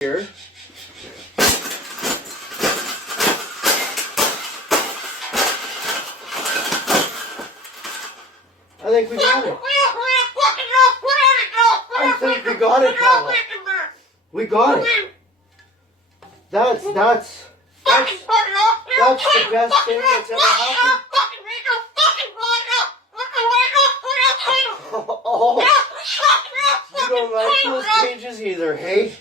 here. I think we got it. I think we got it, Pavel. We got it. That's the best thing that's ever happened. Oh, you don't like those cages either, hey?